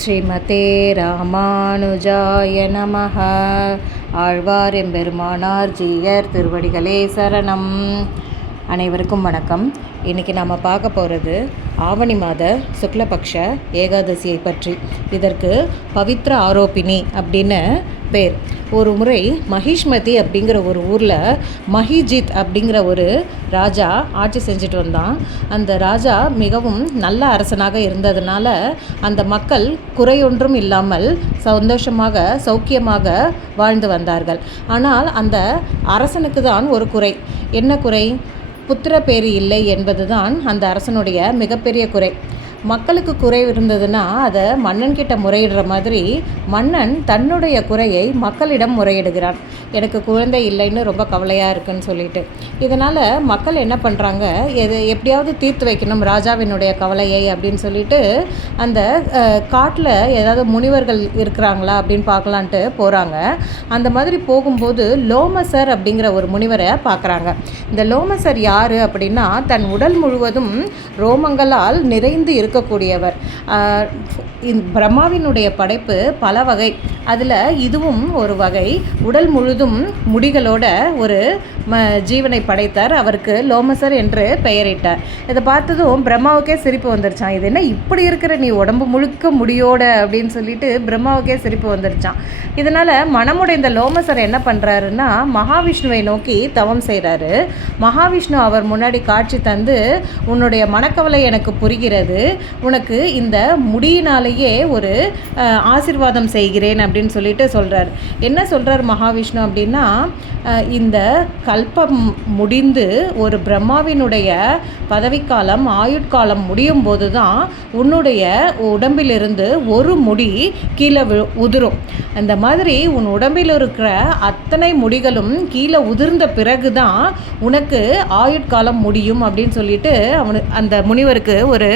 ஸ்ரீமதே ராமானுஜாய நமஹ. ஆழ்வார் எம்பெருமானார் ஜீயர் திருவடிகளே சரணம். அனைவருக்கும் வணக்கம். இன்றைக்கி நாம் பார்க்க போகிறது ஆவணி மாத சுக்லபக்ஷ ஏகாதசியை பற்றி. இதற்கு பவித்ர ஆரோபிணி அப்படின்னு பேர். ஒரு முறை மகிஷ்மதி அப்படிங்கிற ஒரு ஊரில் மஹிஜித் அப்படிங்கிற ஒரு ராஜா ஆட்சி செஞ்சுட்டு வந்தான். அந்த ராஜா மிகவும் நல்ல அரசனாக இருந்ததுனால அந்த மக்கள் குறையொன்றும் இல்லாமல் சந்தோஷமாக சௌக்கியமாக வாழ்ந்து வந்தார்கள். ஆனால் அந்த அரசனுக்கு தான் ஒரு குறை. என்ன குறை? புத்திர பேறு இல்லை என்பதுதான் அந்த அரசனுடைய மிகப்பெரிய குறை. மக்களுக்கு குறை இருந்ததுன்னா அதை மன்னன்கிட்ட முறையிடுற மாதிரி மன்னன் தன்னுடைய குறையை மக்களிடம் முறையிடுகிறான். எனக்கு குழந்தை இல்லைன்னு ரொம்ப கவலையாக இருக்குன்னு சொல்லிட்டு. இதனால் மக்கள் என்ன பண்ணுறாங்க, எப்படியாவது தீர்த்து வைக்கணும் ராஜாவினுடைய கவலையை அப்படின்னு சொல்லிட்டு அந்த காட்டில் ஏதாவது முனிவர்கள் இருக்கிறாங்களா அப்படின்னு பார்க்கலான்ட்டு போகிறாங்க. அந்த மாதிரி போகும்போது லோமசர் அப்படிங்கிற ஒரு முனிவரை பார்க்குறாங்க. இந்த லோமசர் யார் அப்படின்னா, தன் உடல் முழுவதும் ரோமங்களால் நிறைந்து இருக்கக்கூடியவர். பிரம்மாவினுடைய படைப்பு பல வகை, அதில் இதுவும் ஒரு வகை. உடல் முழுதும் முடிகளோட ஒரு ஜீவனை படைத்தார். அவருக்கு லோமசர் என்று பெயரிட்டார். இதை பார்த்ததும் பிரம்மாவுக்கே சிரிப்பு வந்துருச்சான். இது என்ன இப்படி இருக்கிற நீ உடம்பு முழுக்க முடியோட அப்படின்னு சொல்லிட்டு பிரம்மாவுக்கே சிரிப்பு வந்துருச்சான். இதனால் மனமுடைந்த லோமசர் என்ன பண்ணுறாருன்னா, மகாவிஷ்ணுவை நோக்கி தவம் செய்கிறாரு. மகாவிஷ்ணு அவர் முன்னாடி காட்சி தந்து, உன்னுடைய மனக்கவலை எனக்கு புரிகிறது, உனக்கு இந்த முடியினாலேயே ஒரு ஆசீர்வாதம் செய்கிறேன் அப்படின்னு சொல்லிட்டு சொல்கிறார். என்ன சொல்கிறார் மகாவிஷ்ணு அப்படின்னா, இந்த கல்பம் முடிந்து ஒரு பிரம்மாவினுடைய பதவிக்காலம் ஆயுட்காலம் முடியும் போது தான் உன்னுடைய உடம்பிலிருந்து ஒரு முடி கீழே உதிரும். அந்த மாதிரி உன் உடம்பில் இருக்கிற அத்தனை முடிகளும் கீழே உதிர்ந்த பிறகு தான் உனக்கு ஆயுட்காலம் முடியும் அப்படின்னு சொல்லிட்டு அந்த முனிவருக்கு ஒரு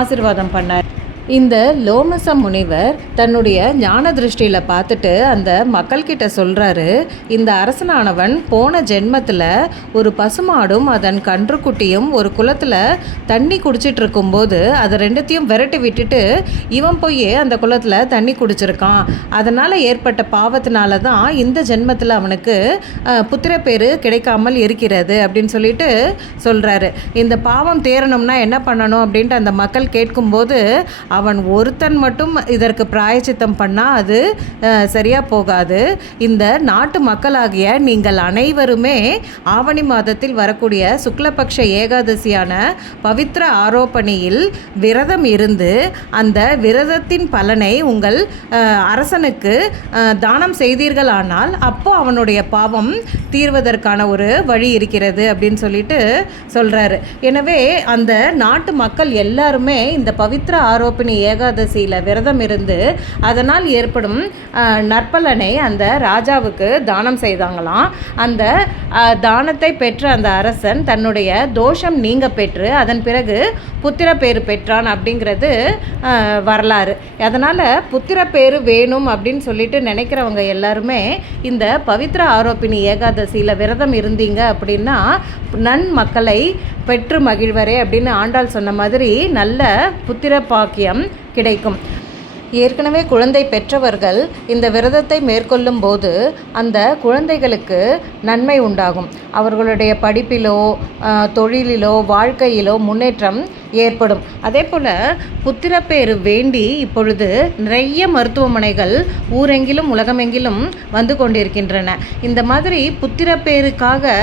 ஆசீர்வாதம் பண்ணார். இந்த லோமச முனிவர் தன்னுடைய ஞான திருஷ்டியில் பார்த்துட்டு அந்த மக்கள்கிட்ட சொல்கிறாரு, இந்த அரசனானவன் போன ஜென்மத்தில் ஒரு பசுமாடும் அதன் கன்றுக்குட்டியும் ஒரு குளத்தில் தண்ணி குடிச்சிட்டு இருக்கும்போது அதை ரெண்டுத்தையும் விரட்டி விட்டுட்டு இவன் போய் அந்த குளத்தில் தண்ணி குடிச்சிருக்கான். அதனால் ஏற்பட்ட பாவத்தினால தான் இந்த ஜென்மத்தில் அவனுக்கு புத்திர பேர் கிடைக்காமல் இருக்கிறது அப்படின்னு சொல்லிட்டு சொல்கிறாரு. இந்த பாவம் தேரணும்னா என்ன பண்ணணும் அப்படின்ட்டு அந்த மக்கள் கேட்கும்போது, அவன் ஒருத்தன் மட்டும் இதற்கு பிராயச்சித்தம் பண்ணால் அது சரியாக போகாது. இந்த நாட்டு மக்களாகிய நீங்கள் அனைவருமே ஆவணி மாதத்தில் வரக்கூடிய சுக்லபக்ஷ ஏகாதசியான பவித்ர ஆரோபணியில் விரதம் இருந்து அந்த விரதத்தின் பலனை உங்கள் அரசனுக்கு தானம் செய்தீர்களானால் அப்போ அவனுடைய பாவம் தீர்வதற்கான ஒரு வழி இருக்கிறது அப்படின்னு சொல்லிட்டு சொல்கிறாரு. எனவே அந்த நாட்டு மக்கள் எல்லாருமே இந்த பவித்ர ஆரோபணி ஏகாதசியில் விரதம் இருந்து அதனால் ஏற்படும் நற்பலனை அந்த ராஜாவுக்கு தானம் செய்தாங்களாம். அந்த தானத்தை பெற்ற அந்த அரசன் தன்னுடைய தோஷம் நீங்க பெற்று அதன் பிறகு புத்திர பேரு பெற்றான் அப்படிங்கிறது வரலாறு. அதனால் புத்திர பேரு வேணும் அப்படின்னு சொல்லிட்டு நினைக்கிறவங்க எல்லாருமே இந்த பவித்ர ஆரோபிணி ஏகாதசியில் விரதம் இருந்தீங்க அப்படின்னா நன்மக்களை பெற்று மகிழ்வரே அப்படின்னு ஆண்டாள் சொன்ன மாதிரி நல்ல புத்திர பாக்கியம் கிடைக்கும். ஏற்கனவே குழந்தை பெற்றவர்கள் இந்த விரதத்தை மேற்கொள்ளும் போது அந்த குழந்தைகளுக்கு நன்மை உண்டாகும். அவர்களுடைய படிப்பிலோ தொழிலிலோ வாழ்க்கையிலோ முன்னேற்றம் ஏற்படும். அதே போல் புத்திரப்பேறு வேண்டி இப்பொழுது நிறைய மருத்துவமனைகள் ஊரெங்கிலும் உலகமெங்கிலும் வந்து கொண்டிருக்கின்றன. இந்த மாதிரி புத்திரப்பேருக்காக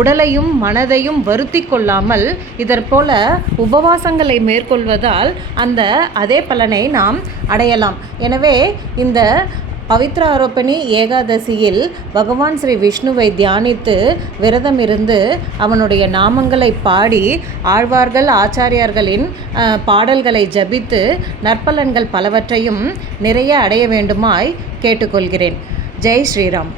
உடலையும் மனதையும் வருத்தி கொள்ளாமல் இதற்போல உபவாசங்களை மேற்கொள்வதால் அந்த அதே பலனை நாம் அடையலாம். எனவே இந்த பவித்ர ஆரோபணி ஏகாதசியில் பகவான் ஸ்ரீ விஷ்ணுவை தியானித்து விரதம் இருந்து அவனுடைய நாமங்களை பாடி ஆழ்வார்கள் ஆச்சாரியார்களின் பாடல்களை ஜபித்து நற்பலன்கள் பலவற்றையும் நிறைய அடைய வேண்டுமாய் கேட்டுக்கொள்கிறேன். ஜெய் ஸ்ரீராம்.